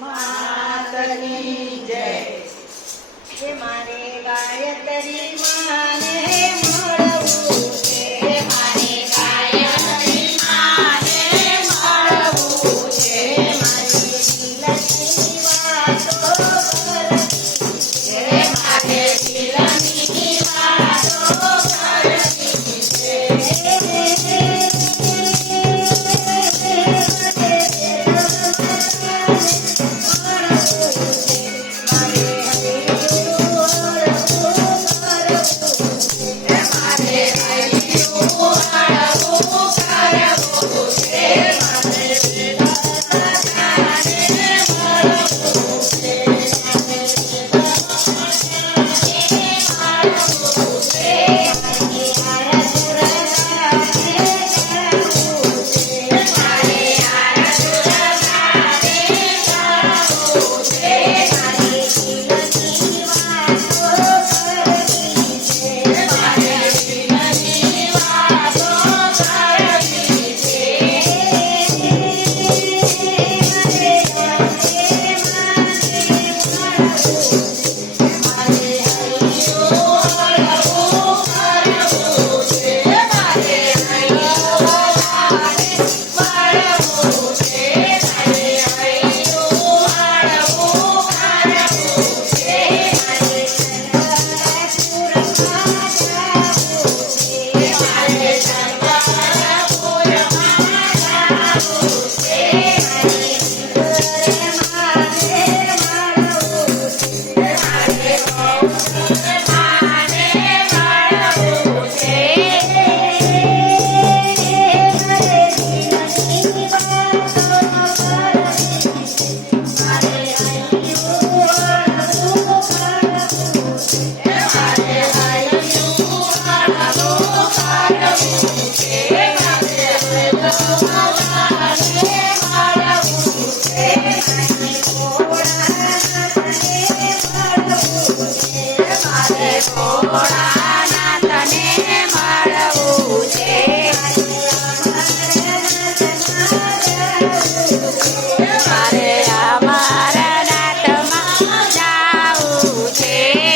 ગાયત્રી જય જે મારે ગાયત્રી મા મારે અમારા નાટમાં જાવું છે.